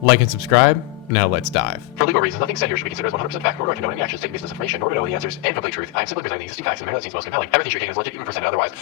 Like and subscribe. Now let's dive. For legal reasons, nothing said here should be considered as 100% fact, nor do I condone any actions taken based on this information, nor do I know the answers and complete truth. I am simply presenting the existing facts in the manner that seems most compelling. Everything should be taken as legit, even presented otherwise.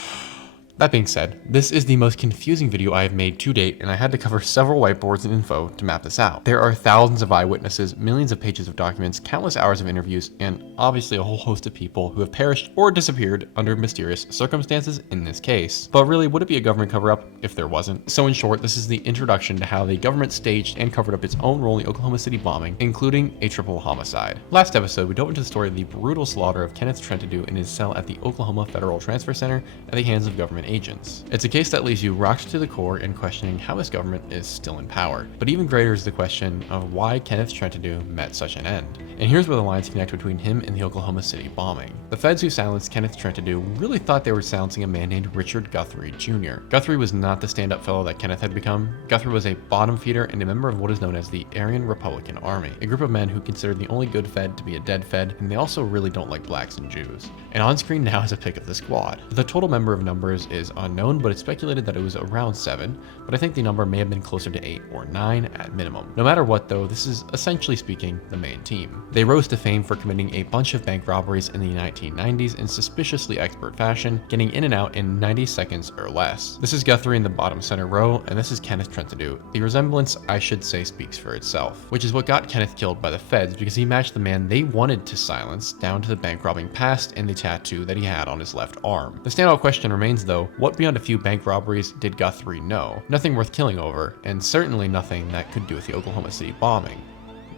That being said, this is the most confusing video I have made to date, and I had to cover several whiteboards and info to map this out. There are thousands of eyewitnesses, millions of pages of documents, countless hours of interviews, and obviously a whole host of people who have perished or disappeared under mysterious circumstances in this case. But really, would it be a government cover-up if there wasn't? So in short, this is the introduction to how the government staged and covered up its own role in the Oklahoma City bombing, including a triple homicide. Last episode, we dove into the story of the brutal slaughter of Kenneth Trentadue in his cell at the Oklahoma Federal Transfer Center at the hands of government agents. It's a case that leaves you rocked to the core in questioning how this government is still in power. But even greater is the question of why Kenneth Trentadue met such an end. And here's where the lines connect between him and the Oklahoma City bombing. The feds who silenced Kenneth Trentadue really thought they were silencing a man named Richard Guthrie Jr. Guthrie was not the stand-up fellow that Kenneth had become. Guthrie was a bottom feeder and a member of what is known as the Aryan Republican Army, a group of men who considered the only good fed to be a dead fed, and they also really don't like blacks and Jews. And on screen now is a pic of the squad. The total number of numbers is unknown, but it's speculated that it was around 7, but I think the number may have been closer to 8 or 9 at minimum. No matter what though, this is essentially speaking the main team. They rose to fame for committing a bunch of bank robberies in the 1990s in suspiciously expert fashion, getting in and out in 90 seconds or less. This is Guthrie in the bottom center row, and this is Kenneth Trentadue. The resemblance, I should say, speaks for itself, which is what got Kenneth killed by the feds because he matched the man they wanted to silence down to the bank robbing past and the tattoo that he had on his left arm. The standout question remains though, what beyond a few bank robberies did Guthrie know? Nothing worth killing over, and certainly nothing that could do with the Oklahoma City bombing.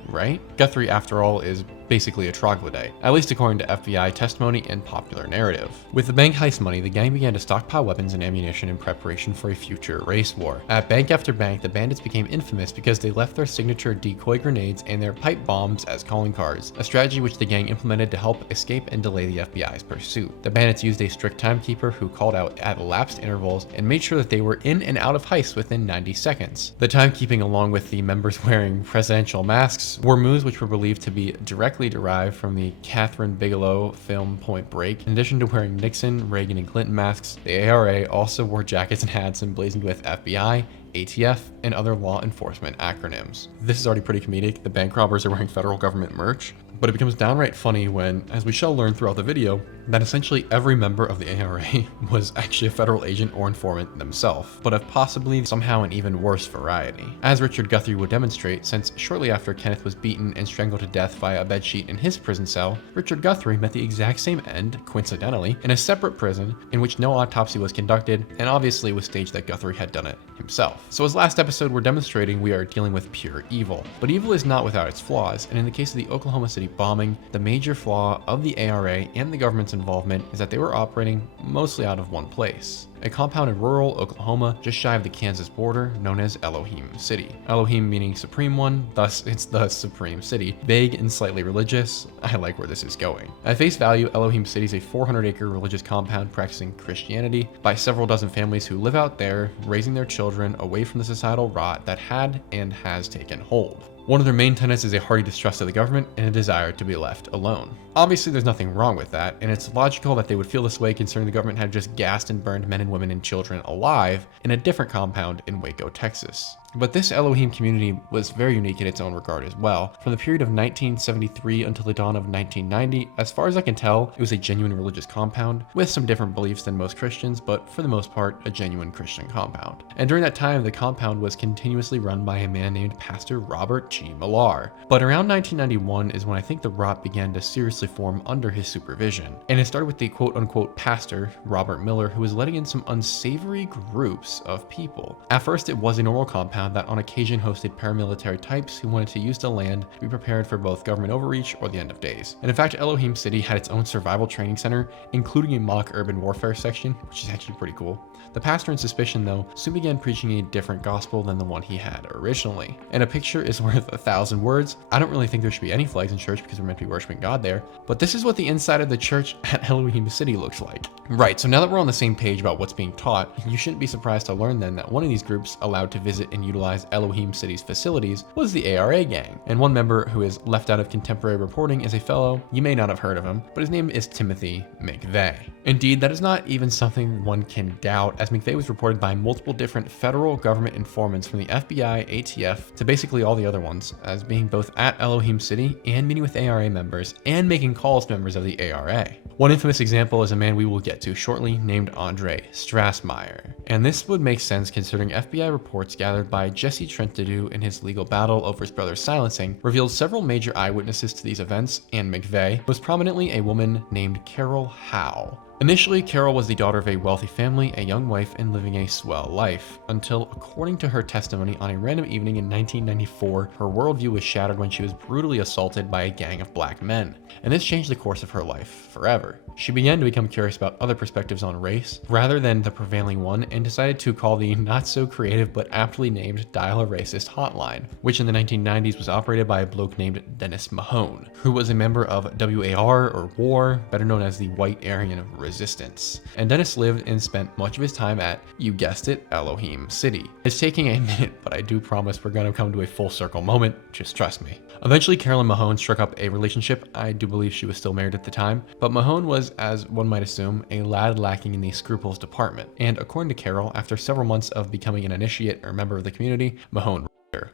Right? Guthrie, after all, is basically a troglodyte, at least according to FBI testimony and popular narrative. With the bank heist money, the gang began to stockpile weapons and ammunition in preparation for a future race war. At bank after bank, the bandits became infamous because they left their signature decoy grenades and their pipe bombs as calling cards, a strategy which the gang implemented to help escape and delay the FBI's pursuit. The bandits used a strict timekeeper who called out at elapsed intervals and made sure that they were in and out of heists within 90 seconds. The timekeeping, along with the members wearing presidential masks, were moves which were believed to be directly derived from the Catherine Bigelow film Point Break. In addition to wearing Nixon, Reagan, and Clinton masks, the ARA also wore jackets and hats emblazoned with FBI, ATF, and other law enforcement acronyms. This is already pretty comedic. The bank robbers are wearing federal government merch, but it becomes downright funny when, as we shall learn throughout the video, that essentially every member of the ARA was actually a federal agent or informant themselves, but of possibly somehow an even worse variety. As Richard Guthrie would demonstrate, since shortly after Kenneth was beaten and strangled to death via a bedsheet in his prison cell, Richard Guthrie met the exact same end, coincidentally, in a separate prison in which no autopsy was conducted, and obviously was staged that Guthrie had done it himself. So as last episode we're demonstrating, we are dealing with pure evil. But evil is not without its flaws, and in the case of the Oklahoma City bombing, the major flaw of the ARA and the government's involvement is that they were operating mostly out of one place. A compound in rural Oklahoma just shy of the Kansas border known as Elohim City. Elohim meaning supreme one, thus it's the supreme city. Vague and slightly religious, I like where this is going. At face value, Elohim City is a 400-acre religious compound practicing Christianity by several dozen families who live out there, raising their children away from the societal rot that had and has taken hold. One of their main tenets is a hearty distrust of the government and a desire to be left alone. Obviously, there's nothing wrong with that, and it's logical that they would feel this way considering the government had just gassed and burned men and women and children alive in a different compound in Waco, Texas. But this Elohim community was very unique in its own regard as well. From the period of 1973 until the dawn of 1990, as far as I can tell, it was a genuine religious compound, with some different beliefs than most Christians, but for the most part, a genuine Christian compound. And during that time, the compound was continuously run by a man named Pastor Robert G. Mueller. But around 1991 is when I think the rot began to seriously form under his supervision. And it started with the quote-unquote pastor, Robert Mueller, who was letting in some unsavory groups of people. At first, it was a normal compound that on occasion hosted paramilitary types who wanted to use the land to be prepared for both government overreach or the end of days. And in fact, Elohim City had its own survival training center, including a mock urban warfare section, which is actually pretty cool. The pastor in suspicion, though, soon began preaching a different gospel than the one he had originally. And a picture is worth of 1,000 words. I don't really think there should be any flags in church because we're meant to be worshiping God there, but this is what the inside of the church at Elohim City looks like. Right, so now that we're on the same page about what's being taught, you shouldn't be surprised to learn then that one of these groups allowed to visit and utilize Elohim City's facilities was the ARA gang. And one member who is left out of contemporary reporting is a fellow, you may not have heard of him, but his name is Timothy McVeigh. Indeed, that is not even something one can doubt, as McVeigh was reported by multiple different federal government informants from the FBI, ATF, to basically all the other ones, as being both at Elohim City and meeting with ARA members and making calls to members of the ARA. One infamous example is a man we will get to shortly named Andreas Strassmeir. And this would make sense considering FBI reports gathered by Jesse Trentadue in his legal battle over his brother's silencing revealed several major eyewitnesses to these events, and McVeigh was prominently a woman named Carol Howe. Initially, Carol was the daughter of a wealthy family, a young wife, and living a swell life, until, according to her testimony, on a random evening in 1994, her worldview was shattered when she was brutally assaulted by a gang of black men. And this changed the course of her life forever. She began to become curious about other perspectives on race, rather than the prevailing one, and decided to call the not-so-creative but aptly named Dial a Racist hotline, which in the 1990s was operated by a bloke named Dennis Mahone, who was a member of WAR, or WAR, better known as the White Aryan Resistance. And Dennis lived and spent much of his time at, you guessed it, Elohim City. It's taking a minute, but I do promise we're gonna come to a full circle moment, just trust me. Eventually, Carol and Mahone struck up a relationship. I do believe she was still married at the time, but Mahone was, as one might assume, a lad lacking in the scruples department. And according to Carol, after several months of becoming an initiate or member of the community, Mahone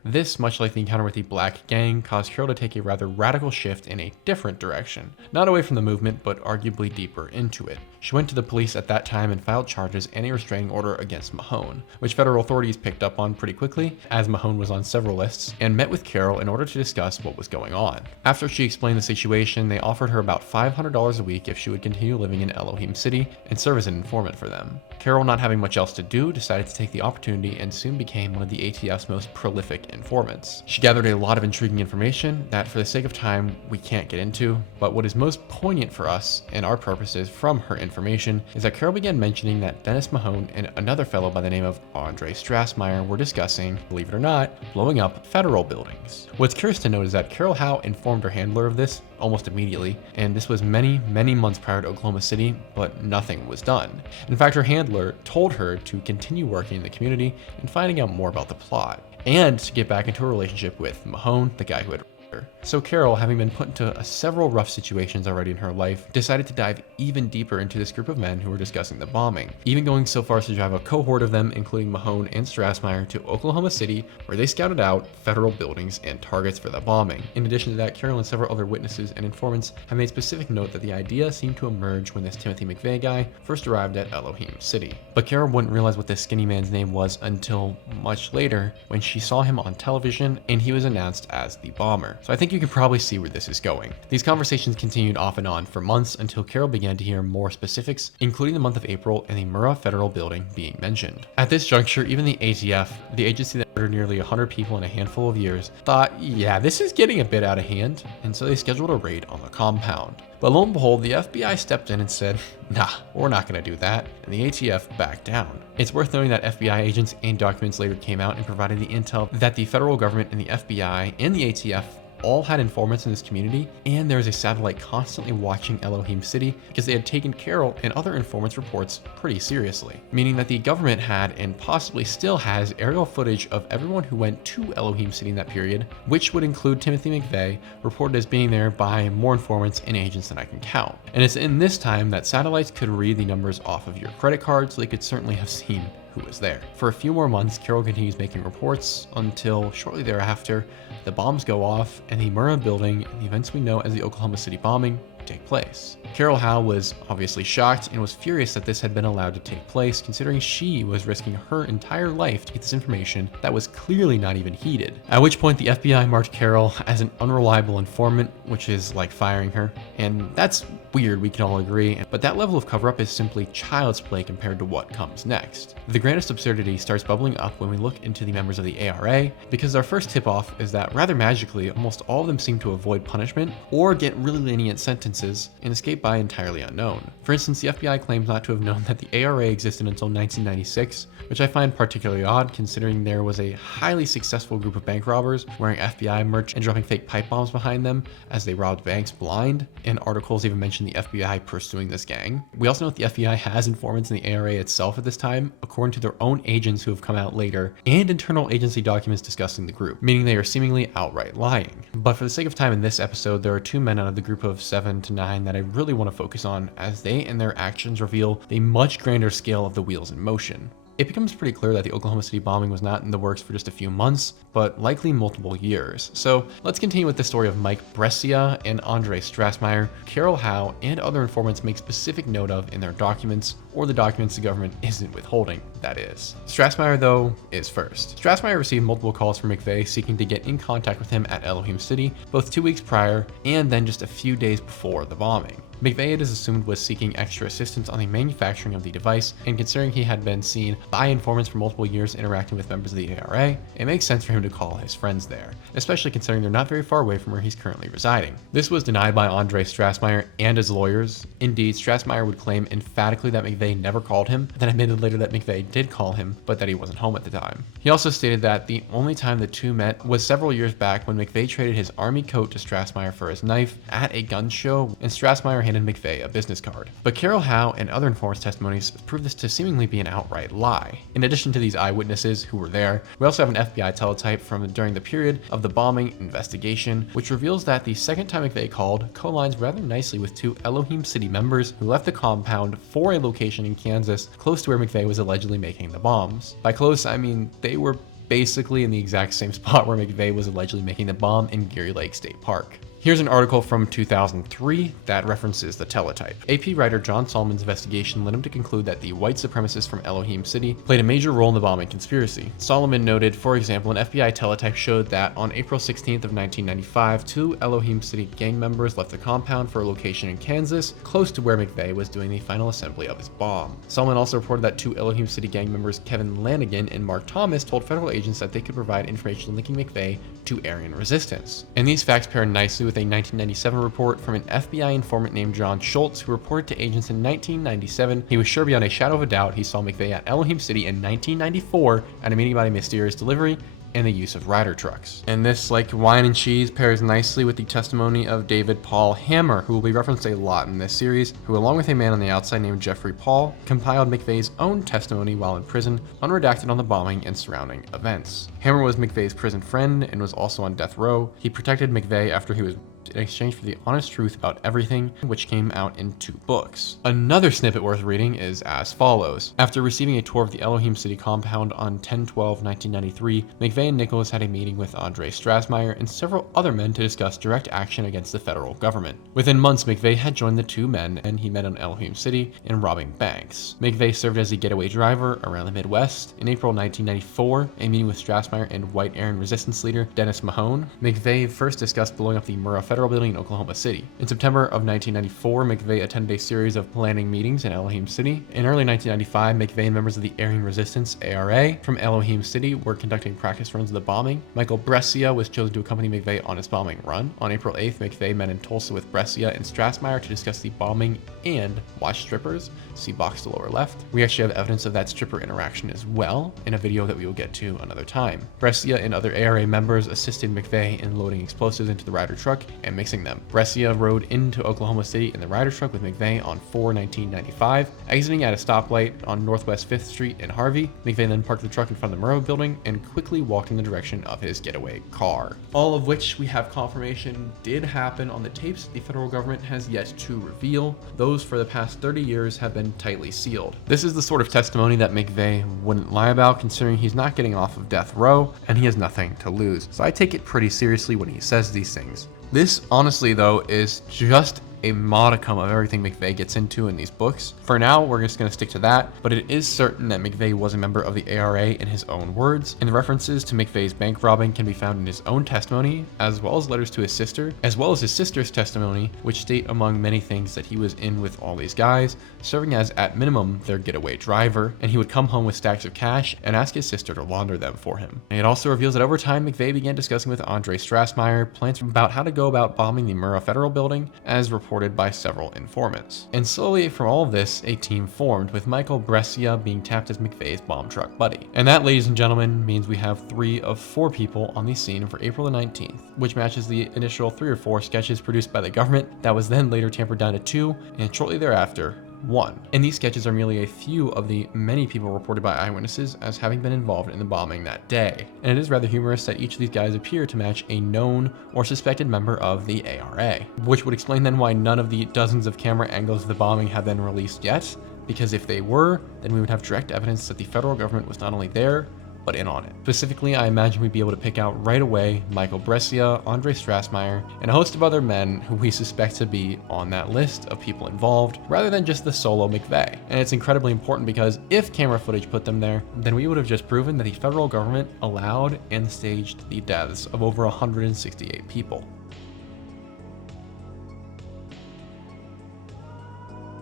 this, much like the encounter with the Black Gang, caused Carol to take a rather radical shift in a different direction. Not away from the movement, but arguably deeper into it. She went to the police at that time and filed charges and a restraining order against Mahone, which federal authorities picked up on pretty quickly, as Mahone was on several lists, and met with Carol in order to discuss what was going on. After she explained the situation, they offered her about $500 a week if she would continue living in Elohim City and serve as an informant for them. Carol, not having much else to do, decided to take the opportunity and soon became one of the ATF's most prolific informants. She gathered a lot of intriguing information that, for the sake of time, we can't get into, but what is most poignant for us and our purposes from her information is that Carol began mentioning that Dennis Mahone and another fellow by the name of Andreas Strassmeir were discussing, believe it or not, blowing up federal buildings. What's curious to note is that Carol Howe informed her handler of this almost immediately, and this was many months prior to Oklahoma City, but nothing was done. In fact, her handler told her to continue working in the community and finding out more about the plot, and to get back into a relationship with Mahone, the guy who had her. So Carol, having been put into several rough situations already in her life, decided to dive even deeper into this group of men who were discussing the bombing, even going so far as to drive a cohort of them, including Mahone and Strassmeir, to Oklahoma City, where they scouted out federal buildings and targets for the bombing. In addition to that, Carol and several other witnesses and informants have made specific note that the idea seemed to emerge when this Timothy McVeigh guy first arrived at Elohim City. But Carol wouldn't realize what this skinny man's name was until much later, when she saw him on television and he was announced as the bomber. So I think you can probably see where this is going. These conversations continued off and on for months until Carol began to hear more specifics, including the month of April and the Mueller federal building being mentioned. At this juncture, even the ATF, the agency that murdered nearly 100 people in a handful of years, thought, yeah, this is getting a bit out of hand, and so they scheduled a raid on the compound. But lo and behold, the FBI stepped in and said, nah, we're not going to do that, and the ATF backed down. It's worth noting that FBI agents and documents later came out and provided the intel that the federal government and the FBI and the ATF all had informants in this community, and there was a satellite constantly watching Elohim City because they had taken Carol and other informants' reports pretty seriously, meaning that the government had and possibly still has aerial footage of everyone who went to Elohim City in that period, which would include Timothy McVeigh, reported as being there by more informants and agents than I can count. And it's in this time that satellites could read the numbers off of your credit card, so they could certainly have seen who was there. For a few more months, Carol continues making reports until shortly thereafter, the bombs go off and the Mueller building and the events we know as the Oklahoma City bombing take place. Carol Howe was obviously shocked and was furious that this had been allowed to take place, considering she was risking her entire life to get this information that was clearly not even heeded. At which point the FBI marked Carol as an unreliable informant, which is like firing her. And that's weird, we can all agree, but that level of cover-up is simply child's play compared to what comes next. The grandest absurdity starts bubbling up when we look into the members of the ARA, because our first tip-off is that rather magically, almost all of them seem to avoid punishment or get really lenient sentences instances and escaped by entirely unknown. For instance, the FBI claims not to have known that the ARA existed until 1996, which I find particularly odd considering there was a highly successful group of bank robbers wearing FBI merch and dropping fake pipe bombs behind them as they robbed banks blind, and articles even mention the FBI pursuing this gang. We also know that the FBI has informants in the ARA itself at this time, according to their own agents who have come out later, and internal agency documents discussing the group, meaning they are seemingly outright lying. But for the sake of time in this episode, there are two men out of the group of 7 to 9 that I really want to focus on, as they and their actions reveal a much grander scale of the wheels in motion. It becomes pretty clear that the Oklahoma City bombing was not in the works for just a few months, but likely multiple years. So let's continue with the story of Mike Brescia and Andreas Strassmeir, Carol Howe, and other informants make specific note of in their documents, or the documents the government isn't withholding, that is. Strassmeir, though, is first. Strassmeir received multiple calls from McVeigh seeking to get in contact with him at Elohim City, both 2 weeks prior and then just a few days before the bombing. McVeigh, it is assumed, was seeking extra assistance on the manufacturing of the device, and considering he had been seen by informants for multiple years interacting with members of the ARA, it makes sense for him to call his friends there, especially considering they're not very far away from where he's currently residing. This was denied by Andreas Strassmeir and his lawyers. Indeed, Strassmeir would claim emphatically that McVeigh never called him, then admitted later that McVeigh did call him, but that he wasn't home at the time. He also stated that the only time the two met was several years back when McVeigh traded his army coat to Strassmeir for his knife at a gun show, and Strassmeir handed McVeigh a business card. But Carol Howe and other informants' testimonies prove this to seemingly be an outright lie. In addition to these eyewitnesses who were there, we also have an FBI teletype from during the period of the bombing investigation, which reveals that the second time McVeigh called co-lines rather nicely with two Elohim City members who left the compound for a location in Kansas close to where McVeigh was allegedly making the bombs. By close, I mean they were basically in the exact same spot where McVeigh was allegedly making the bomb in Geary Lake State Park. Here's an article from 2003 that references the teletype. AP writer John Solomon's investigation led him to conclude that the white supremacists from Elohim City played a major role in the bombing conspiracy. Solomon noted, for example, an FBI teletype showed that on April 16th of 1995, two Elohim City gang members left the compound for a location in Kansas, close to where McVeigh was doing the final assembly of his bomb. Solomon also reported that two Elohim City gang members, Kevin Lanigan and Mark Thomas, told federal agents that they could provide information linking McVeigh to Aryan resistance. And these facts pair nicely with a 1997 report from an FBI informant named John Schultz, who reported to agents in 1997 he was sure beyond a shadow of a doubt he saw McVeigh at Elohim City in 1994 at a meeting about a mysterious delivery and the use of rider trucks. And this, like wine and cheese, pairs nicely with the testimony of David Paul Hammer, who will be referenced a lot in this series, who along with a man on the outside named Jeffrey Paul, compiled McVeigh's own testimony while in prison, unredacted on the bombing and surrounding events. Hammer was McVeigh's prison friend and was also on death row. He protected McVeigh after he was in exchange for the honest truth about everything, which came out in 2 books. Another snippet worth reading is as follows. After receiving a tour of the Elohim City compound on 10/12/1993, McVeigh and Nicholas had a meeting with Andreas Strassmeir and several other men to discuss direct action against the federal government. Within months, McVeigh had joined the two men and he met on Elohim City in robbing banks. McVeigh served as a getaway driver around the Midwest. In April 1994, a meeting with Strassmeir and white Aryan resistance leader Dennis Mahone, McVeigh first discussed blowing up the Mueller federal building in Oklahoma City. In September of 1994, McVeigh attended a series of planning meetings in Elohim City. In early 1995, McVeigh and members of the Aryan Resistance ARA from Elohim City were conducting practice runs of the bombing. Michael Brescia was chosen to accompany McVeigh on his bombing run. On April 8th, McVeigh met in Tulsa with Brescia and Strassmeir to discuss the bombing and watch strippers. See box to lower left. We actually have evidence of that stripper interaction as well in a video that we will get to another time. Brescia and other ARA members assisted McVeigh in loading explosives into the rider truck and mixing them. Brescia rode into Oklahoma City in the rider truck with McVeigh on 4/1995, exiting at a stoplight on Northwest 5th Street in Harvey. McVeigh then parked the truck in front of the Murrow building and quickly walked in the direction of his getaway car. All of which we have confirmation did happen on the tapes the federal government has yet to reveal. Those for the past 30 years have been tightly sealed. This is the sort of testimony that McVeigh wouldn't lie about, considering he's not getting off of death row and he has nothing to lose. So I take it pretty seriously when he says these things. This, honestly though, is just a modicum of everything McVeigh gets into in these books. For now, we're just going to stick to that, but it is certain that McVeigh was a member of the ARA in his own words, and the references to McVeigh's bank robbing can be found in his own testimony, as well as letters to his sister, as well as his sister's testimony, which state among many things that he was in with all these guys, serving as, at minimum, their getaway driver, and he would come home with stacks of cash and ask his sister to launder them for him. And it also reveals that over time, McVeigh began discussing with Andreas Strassmeir plans about how to go about bombing the Murrah Federal Building, as reported reported by several informants. And slowly, from all of this, a team formed, with Michael Brescia being tapped as McVeigh's bomb truck buddy. And that, ladies and gentlemen, means we have 3 of 4 people on the scene for April the 19th, which matches the initial 3 or 4 sketches produced by the government that was then later tampered down to 2, and shortly thereafter, 1. And these sketches are merely a few of the many people reported by eyewitnesses as having been involved in the bombing that day. And it is rather humorous that each of these guys appear to match a known or suspected member of the ARA, which would explain then why none of the dozens of camera angles of the bombing have been released yet, because if they were, then we would have direct evidence that the federal government was not only there, but in on it. Specifically, I imagine we'd be able to pick out right away Michael Brescia, Andreas Strassmeir, and a host of other men who we suspect to be on that list of people involved, rather than just the solo McVeigh. And it's incredibly important because if camera footage put them there, then we would have just proven that the federal government allowed and staged the deaths of over 168 people.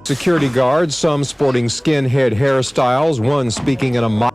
Security guards, some sporting skinhead hairstyles, one speaking in a mock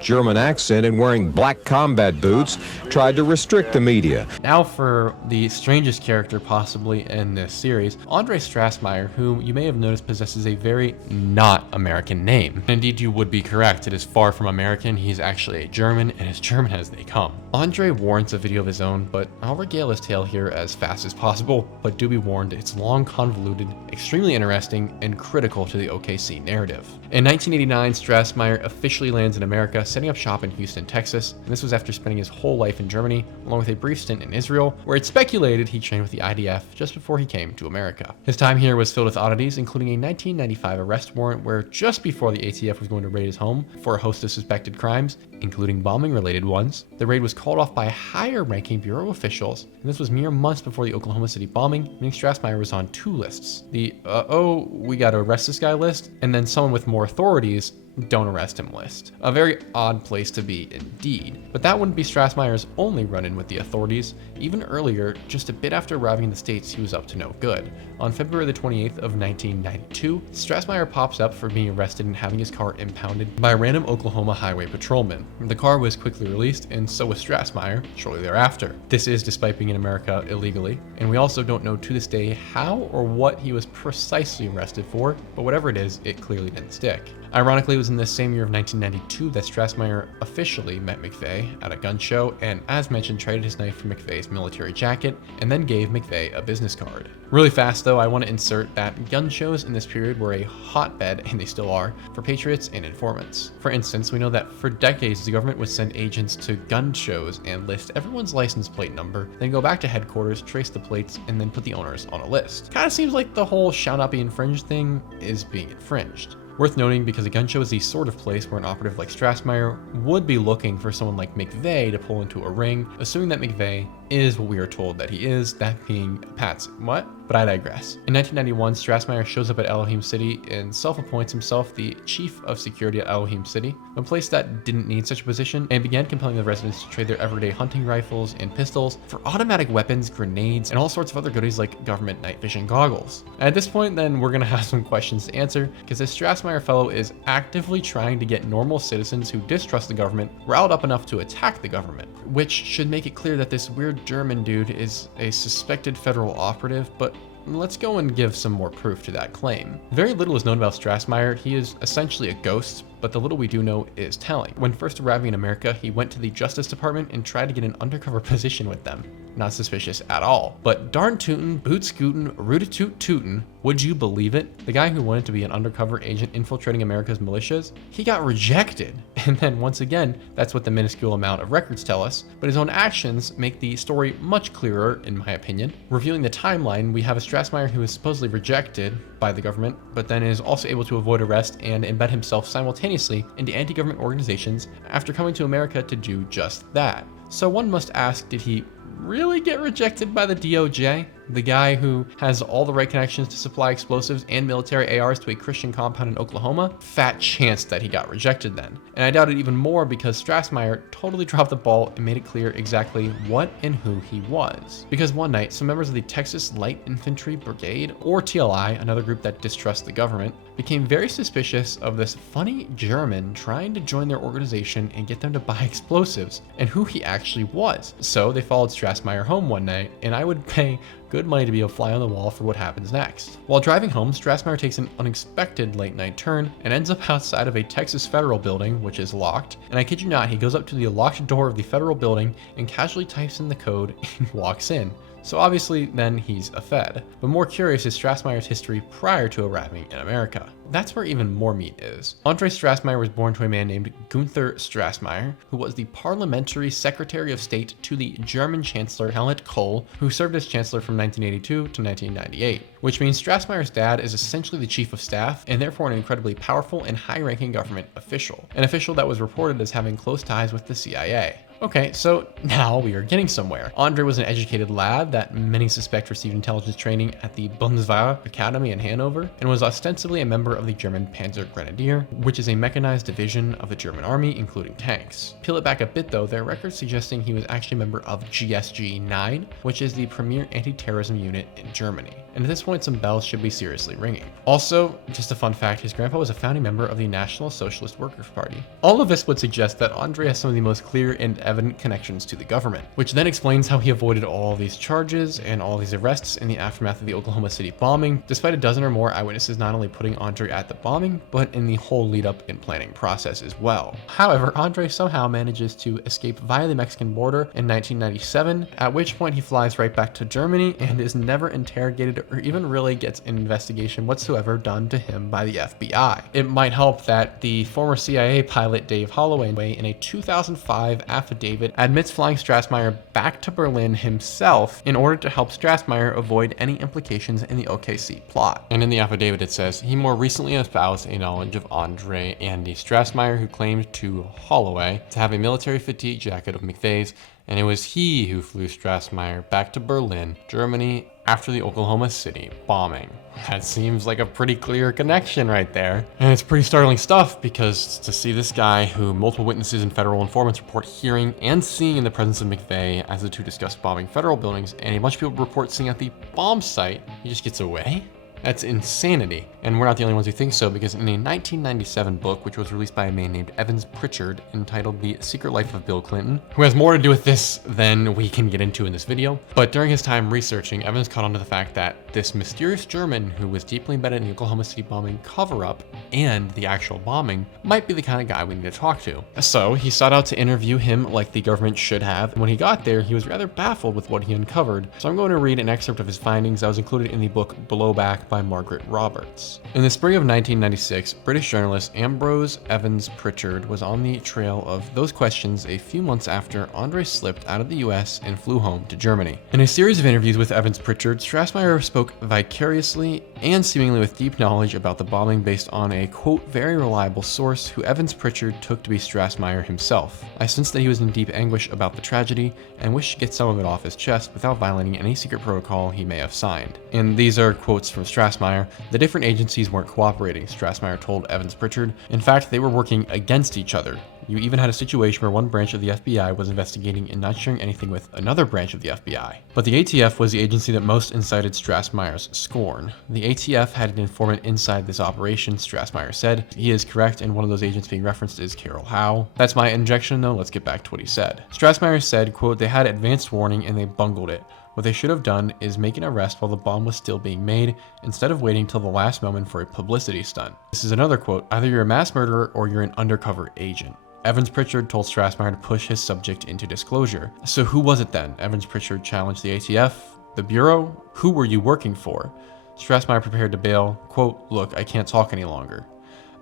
German accent and wearing black combat boots, tried to restrict the media. Now for the strangest character possibly in this series, Andreas Strassmeir, who you may have noticed possesses a very not American name. Indeed, you would be correct. It is far from American. He's actually a German, and as German as they come. Andre warrants a video of his own, but I'll regale his tale here as fast as possible, but do be warned, it's long, convoluted, extremely interesting, and critical to the OKC narrative. In 1989, Strassmeir officially lands in America, setting up shop in Houston, Texas, and this was after spending his whole life in Germany, along with a brief stint in Israel, where it's speculated he trained with the IDF just before he came to America. His time here was filled with oddities, including a 1995 arrest warrant where just before the ATF was going to raid his home for a host of suspected crimes, including bombing-related ones, the raid was called off by higher-ranking bureau officials, and this was mere months before the Oklahoma City bombing, meaning Strassmeir was on 2 lists. The, oh, we gotta arrest this guy list, and then someone with more authorities, don't arrest him list. A very odd place to be indeed. But that wouldn't be Strassmeir's only run-in with the authorities. Even earlier, just a bit after arriving in the States, he was up to no good. On February the 28th of 1992, Strassmeir pops up for being arrested and having his car impounded by a random Oklahoma highway patrolman. The car was quickly released, and so was Strassmeir shortly thereafter. This is despite being in America illegally, and we also don't know to this day how or what he was precisely arrested for, but whatever it is, it clearly didn't stick. Ironically, it was in this same year of 1992 that Strassmeir officially met McVeigh at a gun show and, as mentioned, traded his knife for McVeigh's military jacket and then gave McVeigh a business card. Really fast though, I want to insert that gun shows in this period were a hotbed, and they still are, for patriots and informants. For instance, we know that for decades the government would send agents to gun shows and list everyone's license plate number, then go back to headquarters, trace the plates, and then put the owners on a list. Kinda seems like the whole shall not be infringed thing is being infringed. Worth noting because a gun show is the sort of place where an operative like Strassmeir would be looking for someone like McVeigh to pull into a ring, assuming that McVeigh is what we are told that he is, that being Pat's what? But I digress. In 1991, Strassmeir shows up at Elohim City and self-appoints himself the chief of security at Elohim City, a place that didn't need such a position, and began compelling the residents to trade their everyday hunting rifles and pistols for automatic weapons, grenades, and all sorts of other goodies like government night vision goggles. At this point, then, we're gonna have some questions to answer, because this Strassmeir fellow is actively trying to get normal citizens who distrust the government riled up enough to attack the government, which should make it clear that this weird German dude is a suspected federal operative, but let's go and give some more proof to that claim. Very little is known about Strassmeir. He is essentially a ghost, but the little we do know is telling. When first arriving in America, he went to the Justice Department and tried to get an undercover position with them. Not suspicious at all. But darn tootin', boot scootin', root-a-toot tootin', would you believe it? The guy who wanted to be an undercover agent infiltrating America's militias, he got rejected. And then once again, that's what the minuscule amount of records tell us, but his own actions make the story much clearer, in my opinion. Reviewing the timeline, we have a Strassmeir who is supposedly rejected by the government, but then is also able to avoid arrest and embed himself simultaneously into anti-government organizations after coming to America to do just that. So one must ask, did he really get rejected by the DOJ? the guy who has all the right connections to supply explosives and military ARs to a Christian compound in Oklahoma, fat chance that he got rejected then. And I doubt it even more because Strassmeir totally dropped the ball and made it clear exactly what and who he was. Because one night, some members of the Texas Light Infantry Brigade, or TLI, another group that distrusts the government, became very suspicious of this funny German trying to join their organization and get them to buy explosives, and who he actually was. So they followed Strassmeir home one night, and I would pay good money to be a fly on the wall for what happens next. While driving home, Strassmeir takes an unexpected late night turn and ends up outside of a Texas federal building, which is locked. And I kid you not, he goes up to the locked door of the federal building and casually types in the code and walks in. So obviously then he's a Fed. But more curious is Strassmeir's history prior to arriving in America. That's where even more meat is. Andreas Strassmeir was born to a man named Gunther Strassmeir, who was the parliamentary secretary of state to the German Chancellor Helmut Kohl, who served as chancellor from 1982 to 1998. Which means Strassmeir's dad is essentially the chief of staff and therefore an incredibly powerful and high-ranking government official. An official that was reported as having close ties with the CIA. Okay, so now we are getting somewhere. Andre was an educated lad that many suspect received intelligence training at the Bundeswehr Academy in Hanover and was ostensibly a member of the German Panzer Grenadier, which is a mechanized division of the German army, including tanks. Peel it back a bit though, there are records suggesting he was actually a member of GSG-9, which is the premier anti-terrorism unit in Germany. And at this point, some bells should be seriously ringing. Also, just a fun fact, his grandpa was a founding member of the National Socialist Workers' Party. All of this would suggest that Andre has some of the most clear and evident connections to the government, which then explains how he avoided all these charges and all these arrests in the aftermath of the Oklahoma City bombing, despite a dozen or more eyewitnesses not only putting Andre at the bombing, but in the whole lead up and planning process as well. However, Andre somehow manages to escape via the Mexican border in 1997, at which point he flies right back to Germany and is never interrogated or even really gets an investigation whatsoever done to him by the FBI. It might help that the former CIA pilot Dave Holloway, in a 2005 affidavit, admits flying Strassmeir back to Berlin himself in order to help Strassmeir avoid any implications in the OKC plot. And in the affidavit it says, he more recently espoused a knowledge of Andre Andy Strassmeir, who claimed to Holloway to have a military fatigue jacket of McVeigh's, and it was he who flew Strassmeir back to Berlin, Germany, after the Oklahoma City bombing. That seems like a pretty clear connection right there. And it's pretty startling stuff, because to see this guy who multiple witnesses and federal informants report hearing and seeing in the presence of McVeigh as the two discuss bombing federal buildings, and a bunch of people report seeing at the bomb site, he just gets away? That's insanity. And we're not the only ones who think so, because in a 1997 book, which was released by a man named Evans Pritchard, entitled The Secret Life of Bill Clinton, who has more to do with this than we can get into in this video, but during his time researching, Evans caught on to the fact that this mysterious German who was deeply embedded in the Oklahoma City bombing cover-up and the actual bombing might be the kind of guy we need to talk to. So he sought out to interview him like the government should have, and when he got there, he was rather baffled with what he uncovered. So I'm going to read an excerpt of his findings that was included in the book Blowback by Margaret Roberts. In the spring of 1996, British journalist Ambrose Evans Pritchard was on the trail of those questions a few months after Andre slipped out of the US and flew home to Germany. In a series of interviews with Evans Pritchard, Strassmeir spoke vicariously and seemingly with deep knowledge about the bombing based on a, quote, very reliable source who Evans Pritchard took to be Strassmeir himself. I sensed that he was in deep anguish about the tragedy and wished to get some of it off his chest without violating any secret protocol he may have signed. And these are quotes from Strassmeir. The different agencies weren't cooperating, Strassmeir told Evans Pritchard. In fact, they were working against each other. You even had a situation where one branch of the FBI was investigating and not sharing anything with another branch of the FBI. But the ATF was the agency that most incited Strassmeir's scorn. The ATF had an informant inside this operation, Strassmeir said. He is correct, and one of those agents being referenced is Carol Howe. That's my injection though, let's get back to what he said. Strassmeir said, quote, they had advanced warning and they bungled it. What they should have done is make an arrest while the bomb was still being made, instead of waiting till the last moment for a publicity stunt. This is another quote, either you're a mass murderer or you're an undercover agent. Evans Pritchard told Strassmeir to push his subject into disclosure. So who was it then? Evans Pritchard challenged the ATF, the Bureau? Who were you working for? Strassmeir prepared to bail, quote, look, I can't talk any longer.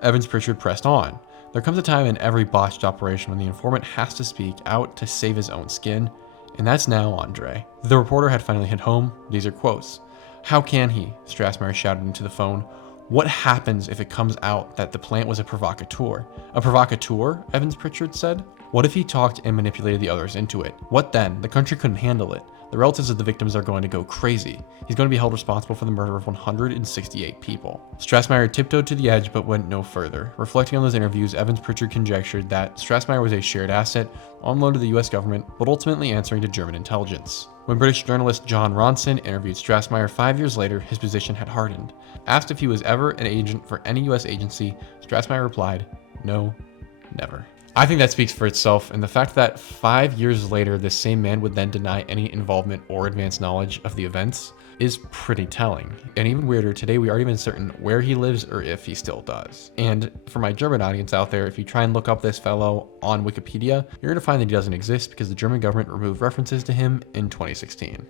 Evans Pritchard pressed on. There comes a time in every botched operation when the informant has to speak out to save his own skin, and that's now Andre. The reporter had finally hit home. These are quotes. How can he? Strassmeir shouted into the phone. What happens if it comes out that the plant was a provocateur? A provocateur? Evans Pritchard said. What if he talked and manipulated the others into it? What then? The country couldn't handle it. the relatives of the victims are going to go crazy. He's going to be held responsible for the murder of 168 people. Strassmeir tiptoed to the edge but went no further. Reflecting on those interviews, Evans Pritchard conjectured that Strassmeir was a shared asset on loan to the US government, but ultimately answering to German intelligence. When British journalist John Ronson interviewed Strassmeir 5 years later, his position had hardened. Asked if he was ever an agent for any US agency, Strassmeir replied, "No, never." I think that speaks for itself, and the fact that 5 years later this same man would then deny any involvement or advanced knowledge of the events is pretty telling. And even weirder, today we aren't even certain where he lives or if he still does. And for my German audience out there, if you try and look up this fellow on Wikipedia, you're going to find that he doesn't exist because the German government removed references to him in 2016.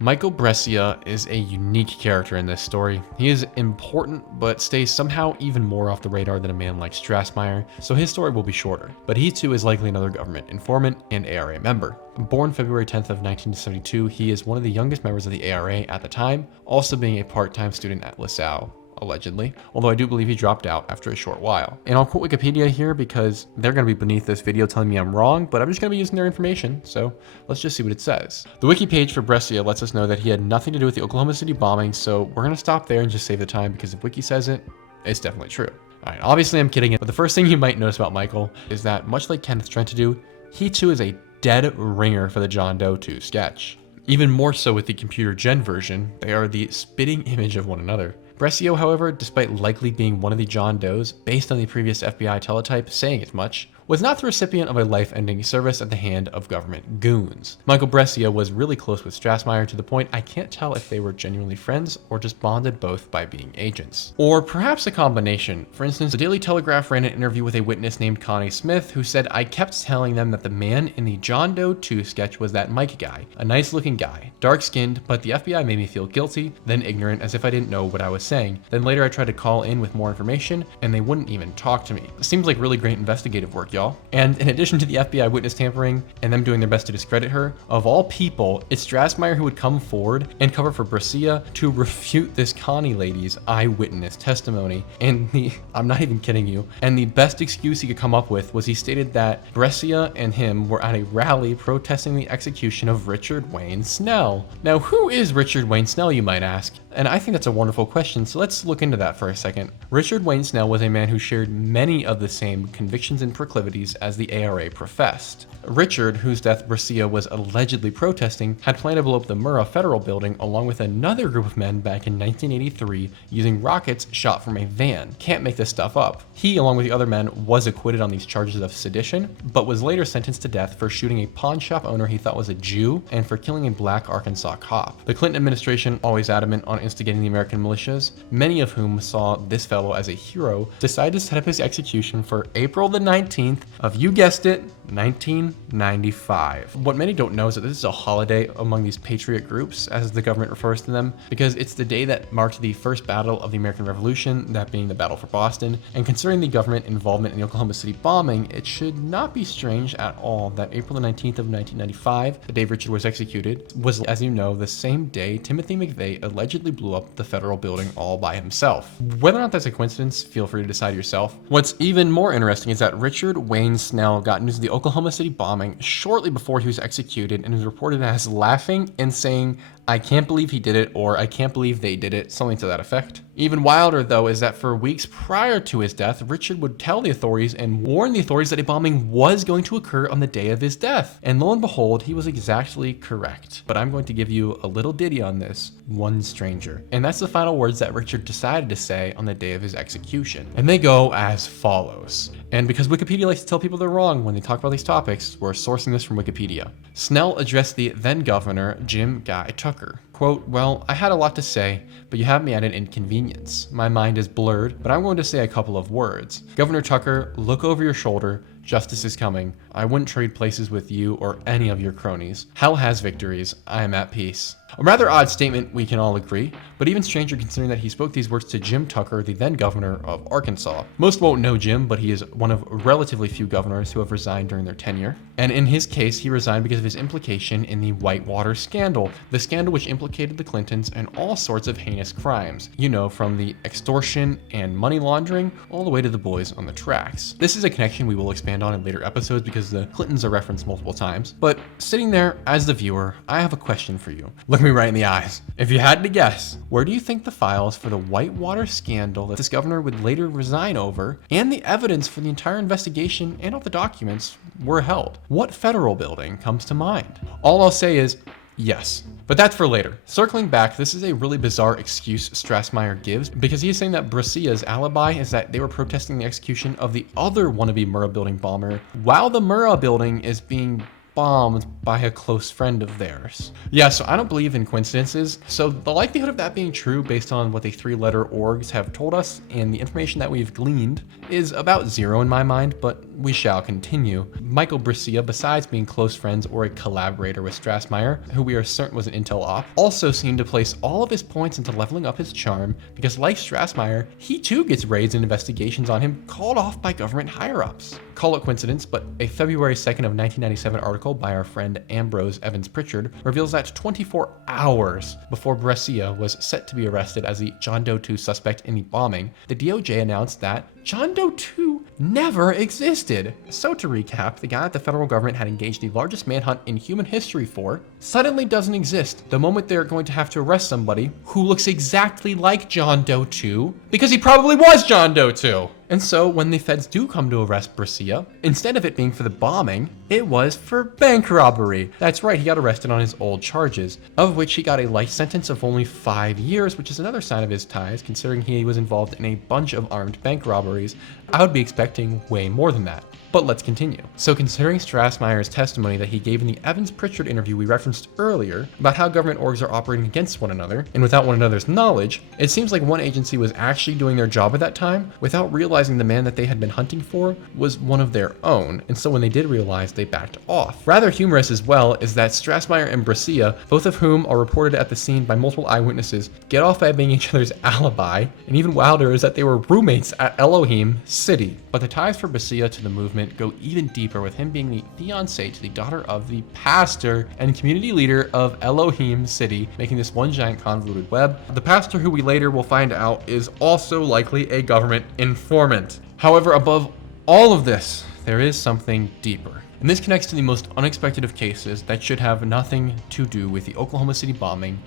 Michael Brescia is a unique character in this story. He is important, but stays somehow even more off the radar than a man like Strassmeir, so his story will be shorter. But he too is likely another government informant and ARA member. Born February 10th of 1972, he is one of the youngest members of the ARA at the time, also being a part-time student at LaSalle, allegedly, although I do believe he dropped out after a short while. And I'll quote Wikipedia here because they're going to be beneath this video telling me I'm wrong, but I'm just going to be using their information, so let's just see what it says. The wiki page for Brescia lets us know that he had nothing to do with the Oklahoma City bombing, so we're going to stop there and just save the time because if wiki says it, it's definitely true. Alright, obviously I'm kidding, but the first thing you might notice about Michael is that much like Kenneth Trent to do, he too is a dead ringer for the John Doe 2 sketch. Even more so with the computer gen version, they are the spitting image of one another. Brescia, however, despite likely being one of the John Does, based on the previous FBI teletype saying as much, was not the recipient of a life-ending service at the hand of government goons. Michael Brescia was really close with Strassmeir to the point I can't tell if they were genuinely friends or just bonded both by being agents. Or perhaps a combination. For instance, the Daily Telegraph ran an interview with a witness named Connie Smith who said, "I kept telling them that the man in the John Doe 2 sketch was that Mike guy, a nice looking guy, dark-skinned, but the FBI made me feel guilty, then ignorant as if I didn't know what I was saying. Then later I tried to call in with more information and they wouldn't even talk to me." It seems like really great investigative work, y'all. And in addition to the FBI witness tampering and them doing their best to discredit her, of all people, it's Strassmeir who would come forward and cover for Brescia to refute this Connie lady's eyewitness testimony. And I'm not even kidding you, and the best excuse he could come up with was he stated that Brescia and him were at a rally protesting the execution of Richard Wayne Snell. Now, who is Richard Wayne Snell, you might ask? And I think that's a wonderful question, so let's look into that for a second. Richard Wayne Snell was a man who shared many of the same convictions and proclivities as the ARA professed. Richard, whose death Brescia was allegedly protesting, had planned to blow up the Mueller Federal Building along with another group of men back in 1983 using rockets shot from a van. Can't make this stuff up. He, along with the other men, was acquitted on these charges of sedition, but was later sentenced to death for shooting a pawn shop owner he thought was a Jew and for killing a black Arkansas cop. The Clinton administration, always adamant on instigating the American militias, many of whom saw this fellow as a hero, decided to set up his execution for April the 19th of, you guessed it, 1995. What many don't know is that this is a holiday among these patriot groups, as the government refers to them, because it's the day that marked the first battle of the American Revolution, that being the Battle for Boston. And considering the government involvement in the Oklahoma City bombing, it should not be strange at all that April the 19th of 1995, the day Richard was executed, was, as you know, the same day Timothy McVeigh allegedly blew up the federal building all by himself. Whether or not that's a coincidence, feel free to decide yourself. What's even more interesting is that Richard Wayne Snell got news of the Oklahoma City bombing shortly before he was executed and was reported as laughing and saying, "I can't believe he did it," or "I can't believe they did it," something to that effect. Even wilder, though, is that for weeks prior to his death, Richard would tell the authorities and warn the authorities that a bombing was going to occur on the day of his death. And lo and behold, he was exactly correct. But I'm going to give you a little ditty on this, "One stranger." And that's the final words that Richard decided to say on the day of his execution. And they go as follows. And because Wikipedia likes to tell people they're wrong when they talk about these topics, we're sourcing this from Wikipedia. Snell addressed the then governor, Jim Guy Tucker. Quote, "Well, I had a lot to say, but you have me at an inconvenience. My mind is blurred, but I'm going to say a couple of words. Governor Tucker, look over your shoulder. Justice is coming. I wouldn't trade places with you or any of your cronies. Hell has victories. I am at peace. A rather odd statement, we can all agree, but even stranger considering that he spoke these words to Jim Tucker, the then governor of Arkansas. Most won't know Jim, but he is one of relatively few governors who have resigned during their tenure. And in his case, he resigned because of his implication in the Whitewater scandal, the scandal which implicated the Clintons in all sorts of heinous crimes. You know, from the extortion and money laundering all the way to the boys on the tracks. This is a connection we will expand on in later episodes because the Clintons are referenced multiple times. But sitting there as the viewer, I have a question for you. Look me right in the eyes. If you had to guess, where do you think the files for the Whitewater scandal that this governor would later resign over, and the evidence for the entire investigation and all the documents were held? What federal building comes to mind? All I'll say is yes. But that's for later. Circling back, this is a really bizarre excuse Strassmeir gives because he is saying that Brescia's alibi is that they were protesting the execution of the other wannabe Murrah building bomber while the Murrah building is being bombed by a close friend of theirs. Yeah, so I don't believe in coincidences, so the likelihood of that being true based on what the three-letter orgs have told us and the information that we've gleaned is about zero in my mind, but we shall continue. Michael Brescia, besides being close friends or a collaborator with Strassmeir, who we are certain was an intel op, also seemed to place all of his points into leveling up his charm because like Strassmeir, he too gets raids and investigations on him called off by government higher-ups. Call it coincidence, but a February 2nd of 1997 article by our friend Ambrose Evans Pritchard reveals that 24 hours before Brescia was set to be arrested as the John Doe 2 suspect in the bombing, the DOJ announced that John Doe 2 never existed. So to recap, the guy that the federal government had engaged the largest manhunt in human history for suddenly doesn't exist the moment they're going to have to arrest somebody who looks exactly like John Doe 2 because he probably was John Doe 2. And so when the feds do come to arrest Brescia, instead of it being for the bombing, it was for bank robbery. That's right, he got arrested on his old charges, of which he got a life sentence of only 5 years, which is another sign of his ties, considering he was involved in a bunch of armed bank robberies. I would be expecting way more than that. But let's continue. So considering Strassmeir's testimony that he gave in the Evans Pritchard interview we referenced earlier about how government orgs are operating against one another and without one another's knowledge, it seems like one agency was actually doing their job at that time without realizing the man that they had been hunting for was one of their own, and so when they did realize, they backed off. Rather humorous as well is that Strassmeir and Brescia, both of whom are reported at the scene by multiple eyewitnesses, get off by being each other's alibi, and even wilder is that they were roommates at Elohim City. But the ties for Brescia to the movement go even deeper, with him being the fiance to the daughter of the pastor and community leader of Elohim City, making this one giant convoluted web. The pastor, who we later will find out is also likely a government informant. However, above all of this, there is something deeper. And this connects to the most unexpected of cases that should have nothing to do with the Oklahoma City bombing,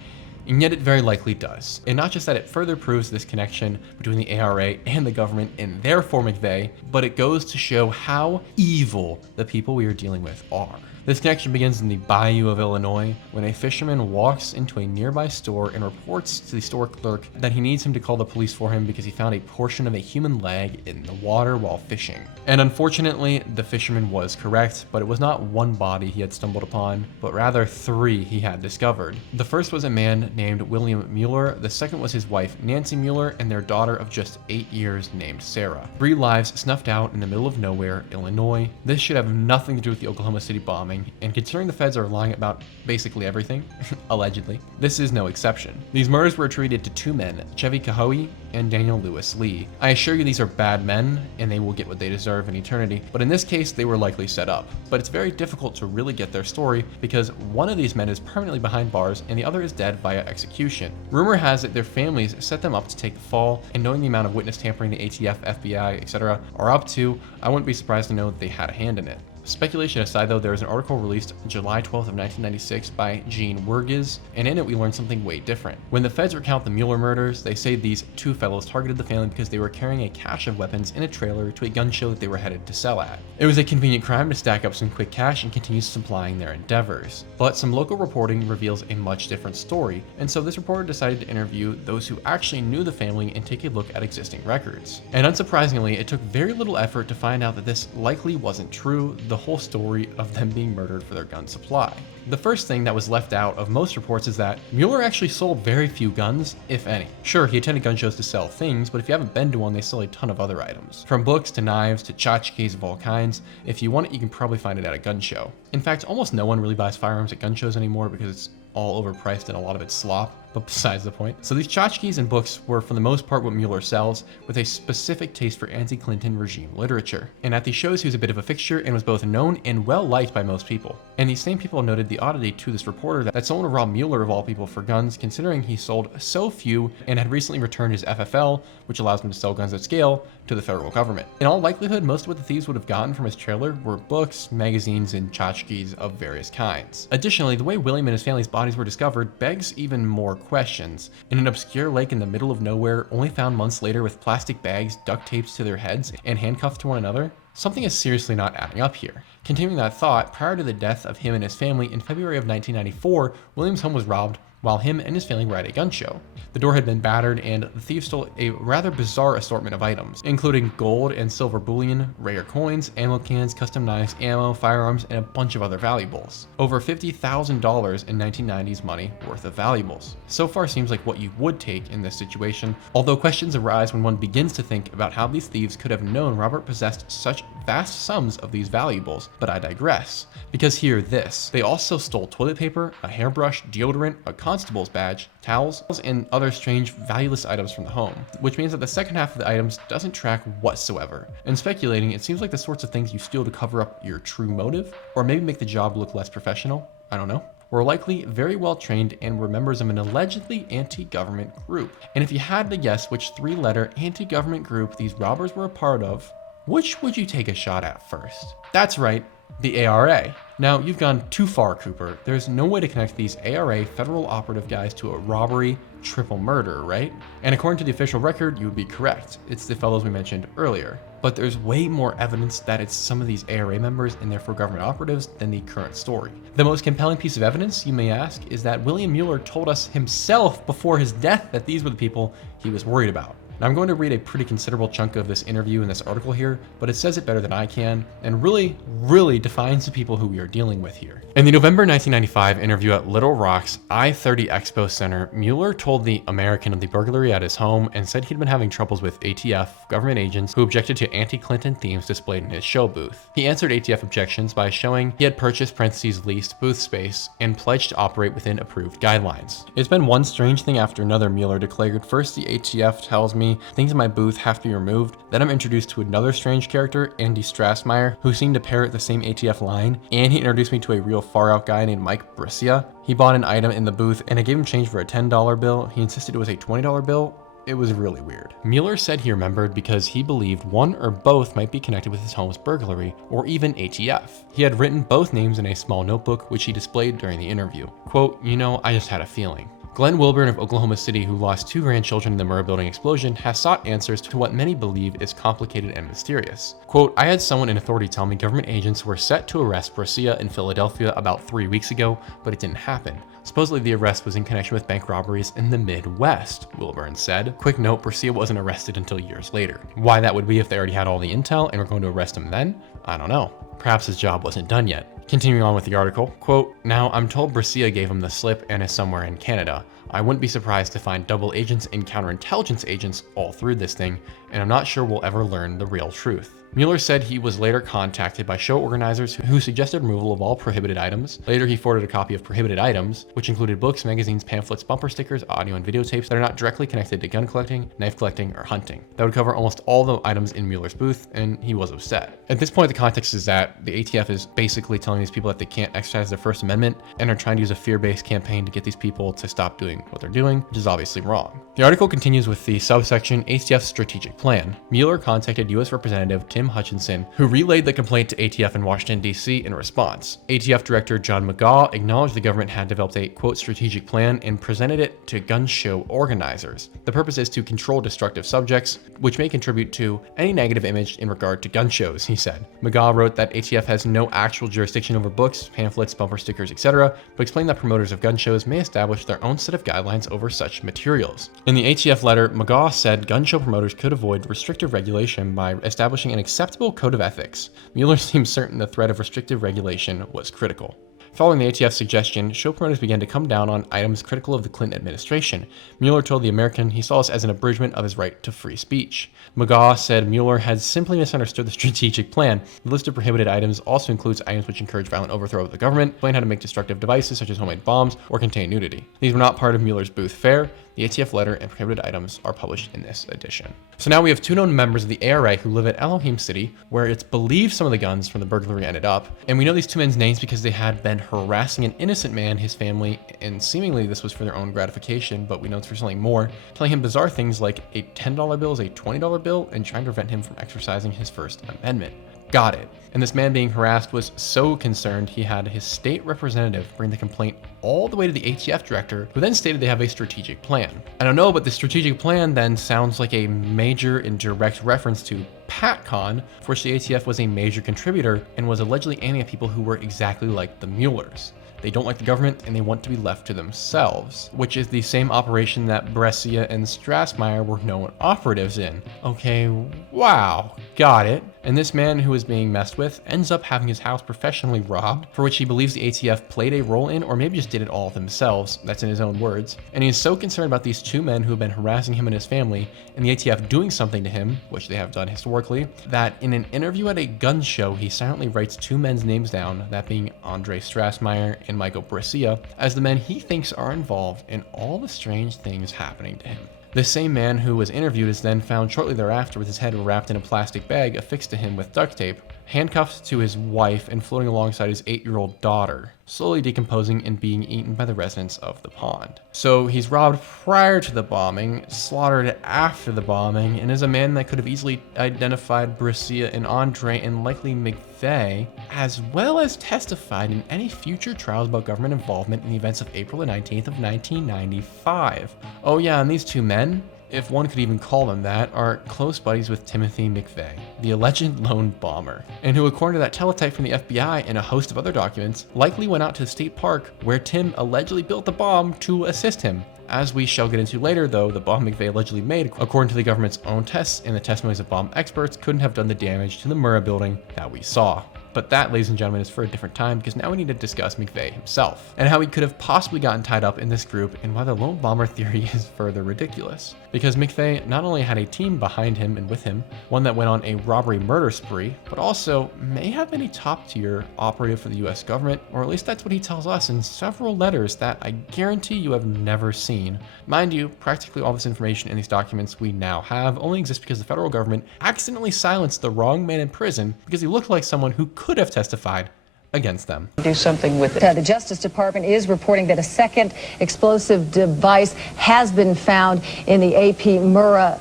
and yet it very likely does. And not just that it further proves this connection between the ARA and the government and therefore McVeigh, but it goes to show how evil the people we are dealing with are. This connection begins in the bayou of Illinois when a fisherman walks into a nearby store and reports to the store clerk that he needs him to call the police for him because he found a portion of a human leg in the water while fishing. And unfortunately, the fisherman was correct, but it was not one body he had stumbled upon, but rather 3 he had discovered. The first was a man named William Mueller, the second was his wife Nancy Mueller, and their daughter of just 8 years named Sarah. 3 lives snuffed out in the middle of nowhere, Illinois. This should have nothing to do with the Oklahoma City bombing, and considering the feds are lying about basically everything, allegedly, this is no exception. These murders were attributed to 2 men, Chevy Cahoe and Daniel Lewis Lee. I assure you these are bad men, and they will get what they deserve in eternity, but in this case, they were likely set up. But it's very difficult to really get their story because one of these men is permanently behind bars and the other is dead via execution. Rumor has it their families set them up to take the fall, and knowing the amount of witness tampering the ATF, FBI, etc. are up to, I wouldn't be surprised to know that they had a hand in it. Speculation aside though, there was an article released July 12th of 1996 by Gene Werges, and in it we learned something way different. When the feds recount the Mueller murders, they say these 2 fellows targeted the family because they were carrying a cache of weapons in a trailer to a gun show that they were headed to sell at. It was a convenient crime to stack up some quick cash and continue supplying their endeavors. But some local reporting reveals a much different story, and so this reporter decided to interview those who actually knew the family and take a look at existing records. And unsurprisingly, it took very little effort to find out that this likely wasn't true, the whole story of them being murdered for their gun supply. The first thing that was left out of most reports is that Mueller actually sold very few guns, if any. Sure, he attended gun shows to sell things, but if you haven't been to one, they sell a ton of other items. From books to knives to tchotchkes of all kinds. If you want it, you can probably find it at a gun show. In fact, almost no one really buys firearms at gun shows anymore because it's all overpriced and a lot of it's slop, but besides the point. So these tchotchkes and books were for the most part what Mueller sells, with a specific taste for anti-Clinton regime literature. And at these shows he was a bit of a fixture and was both known and well liked by most people. And these same people noted the oddity to this reporter that someone would rob Mueller of all people for guns, considering he sold so few and had recently returned his FFL, which allows him to sell guns at scale, to the federal government. In all likelihood, most of what the thieves would have gotten from his trailer were books, magazines, and tchotchkes of various kinds. Additionally, the way William and his family's bodies were discovered begs even more questions. In an obscure lake in the middle of nowhere, only found months later with plastic bags duct taped to their heads and handcuffed to one another? Something is seriously not adding up here. Continuing that thought, prior to the death of him and his family in February of 1994, William's home was robbed while him and his family were at a gun show. The door had been battered and the thieves stole a rather bizarre assortment of items, including gold and silver bullion, rare coins, ammo cans, custom knives, ammo, firearms, and a bunch of other valuables. Over $50,000 in 1990s money worth of valuables. So far seems like what you would take in this situation, although questions arise when one begins to think about how these thieves could have known Robert possessed such vast sums of these valuables, but I digress. Because hear this, they also stole toilet paper, a hairbrush, deodorant, a constable's badge, towels, and other strange valueless items from the home, which means that the second half of the items doesn't track whatsoever. And speculating, it seems like the sorts of things you steal to cover up your true motive, or maybe make the job look less professional, I don't know, were likely very well trained and were members of an allegedly anti-government group. And if you had to guess which three-letter anti-government group these robbers were a part of, which would you take a shot at first? That's right, the ARA. Now, you've gone too far, Cooper. There's no way to connect these ARA federal operative guys to a robbery, triple murder, right? And according to the official record, you would be correct. It's the fellows we mentioned earlier. But there's way more evidence that it's some of these ARA members and therefore government operatives than the current story. The most compelling piece of evidence, you may ask, is that William Mueller told us himself before his death that these were the people he was worried about. Now, I'm going to read a pretty considerable chunk of this interview in this article here, but it says it better than I can, and really defines the people who we are dealing with here. In the November 1995 interview at Little Rock's I-30 Expo Center, Mueller told the American of the burglary at his home and said he'd been having troubles with ATF, government agents, who objected to anti-Clinton themes displayed in his show booth. He answered ATF objections by showing he had purchased leased booth space and pledged to operate within approved guidelines. It's been one strange thing after another, Mueller declared. First, the ATF tells me things in my booth have to be removed. Then I'm introduced to another strange character, Andreas Strassmeir, who seemed to parrot the same ATF line, and he introduced me to a real far out guy named Mike Brescia. He bought an item in the booth and I gave him change for a $10 bill. He insisted it was a $20 bill. It was really weird. Mueller said he remembered because he believed one or both might be connected with his home's burglary, or even ATF. He had written both names in a small notebook, which he displayed during the interview. Quote, I just had a feeling. Glenn Wilburn of Oklahoma City, who lost 2 grandchildren in the Mueller building explosion, has sought answers to what many believe is complicated and mysterious. Quote, I had someone in authority tell me government agents were set to arrest Brescia in Philadelphia about 3 weeks ago, but it didn't happen. Supposedly the arrest was in connection with bank robberies in the Midwest, Wilburn said. Quick note, Brescia wasn't arrested until years later. Why that would be if they already had all the intel and were going to arrest him then? I don't know. Perhaps his job wasn't done yet. Continuing on with the article, quote, now I'm told Brescia gave him the slip and is somewhere in Canada. I wouldn't be surprised to find double agents and counterintelligence agents all through this thing, and I'm not sure we'll ever learn the real truth. Mueller said he was later contacted by show organizers who suggested removal of all prohibited items. Later, he forwarded a copy of prohibited items, which included books, magazines, pamphlets, bumper stickers, audio and videotapes that are not directly connected to gun collecting, knife collecting, or hunting. That would cover almost all the items in Mueller's booth, and he was upset. At this point, the context is that the ATF is basically telling these people that they can't exercise their First Amendment and are trying to use a fear-based campaign to get these people to stop doing what they're doing, which is obviously wrong. The article continues with the subsection ATF's strategic plan. Mueller contacted U.S. Representative Tim Hutchinson, who relayed the complaint to ATF in Washington, D.C. in response. ATF Director John McGaugh acknowledged the government had developed a, quote, strategic plan and presented it to gun show organizers. The purpose is to control destructive subjects, which may contribute to any negative image in regard to gun shows, he said. McGaugh wrote that ATF has no actual jurisdiction over books, pamphlets, bumper stickers, etc., but explained that promoters of gun shows may establish their own set of guidelines over such materials. In the ATF letter, McGaugh said gun show promoters could avoid restrictive regulation by establishing an acceptable code of ethics. Mueller seemed certain the threat of restrictive regulation was critical. Following the ATF's suggestion, show promoters began to come down on items critical of the Clinton administration. Mueller told the American he saw this as an abridgment of his right to free speech. McVeigh said Mueller had simply misunderstood the strategic plan. The list of prohibited items also includes items which encourage violent overthrow of the government, explain how to make destructive devices such as homemade bombs, or contain nudity. These were not part of Mueller's booth fare. The ATF letter and prohibited items are published in this edition. So now we have 2 known members of the ARA who live at Elohim City, where it's believed some of the guns from the burglary ended up. And we know these 2 men's names because they had been harassing an innocent man, his family, and seemingly this was for their own gratification, but we know it's for something more, telling him bizarre things like a $10 bill is a $20 bill and trying to prevent him from exercising his First Amendment. Got it. And this man being harassed was so concerned he had his state representative bring the complaint all the way to the ATF director, who then stated they have a strategic plan. I don't know, but the strategic plan then sounds like a major and direct reference to PatCon, for which the ATF was a major contributor and was allegedly aiming at people who were exactly like the Muellers. They don't like the government and they want to be left to themselves, which is the same operation that Brescia and Strassmeir were known operatives in. Okay, wow, got it. And this man who is being messed with ends up having his house professionally robbed, for which he believes the ATF played a role in, or maybe just did it all themselves. That's in his own words. And he is so concerned about these 2 men who have been harassing him and his family, and the ATF doing something to him, which they have done historically, that in an interview at a gun show, he silently writes 2 men's names down, that being Andreas Strassmeir and Michael Brescia, as the men he thinks are involved in all the strange things happening to him. The same man who was interviewed is then found shortly thereafter with his head wrapped in a plastic bag affixed to him with duct tape, handcuffed to his wife and floating alongside his 8-year-old daughter, slowly decomposing and being eaten by the residents of the pond. So he's robbed prior to the bombing, slaughtered after the bombing, and is a man that could have easily identified Brescia and Andre and likely McVeigh, as well as testified in any future trials about government involvement in the events of April the 19th of 1995. Oh yeah, and these 2 men, if one could even call them that, are close buddies with Timothy McVeigh, the alleged lone bomber, and who, according to that teletype from the FBI and a host of other documents, likely went out to the state park where Tim allegedly built the bomb to assist him. As we shall get into later, though, the bomb McVeigh allegedly made, according to the government's own tests and the testimonies of bomb experts, couldn't have done the damage to the Mueller building that we saw. But that, ladies and gentlemen, is for a different time, because now we need to discuss McVeigh himself and how he could have possibly gotten tied up in this group, and why the lone bomber theory is further ridiculous. Because McVeigh not only had a team behind him and with him, one that went on a robbery murder spree, but also may have been a top tier operative for the US government, or at least that's what he tells us in several letters that I guarantee you have never seen. Mind you, practically all this information in these documents we now have only exists because the federal government accidentally silenced the wrong man in prison because he looked like someone who could have testified against them. Do something with it. The Justice Department is reporting that a second explosive device has been found in the AP Mueller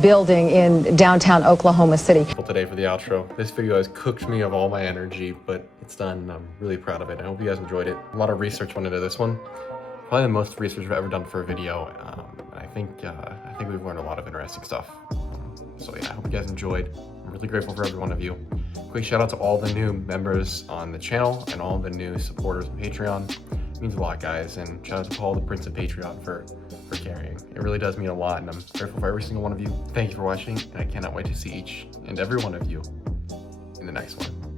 building in downtown Oklahoma City. Today for the outro. This video has cooked me of all my energy, but it's done and I'm really proud of it. I hope you guys enjoyed it. A lot of research went into this one. Probably the most research I've ever done for a video. I think we've learned a lot of interesting stuff. So yeah, I hope you guys enjoyed. I'm really grateful for every one of you. Quick shout out to all the new members on the channel and all the new supporters on Patreon. It means a lot, guys, and shout out to Paul, the Prince of Patreon, for carrying. It really does mean a lot, and I'm grateful for every single one of you. Thank you for watching, and I cannot wait to see each and every one of you in the next one.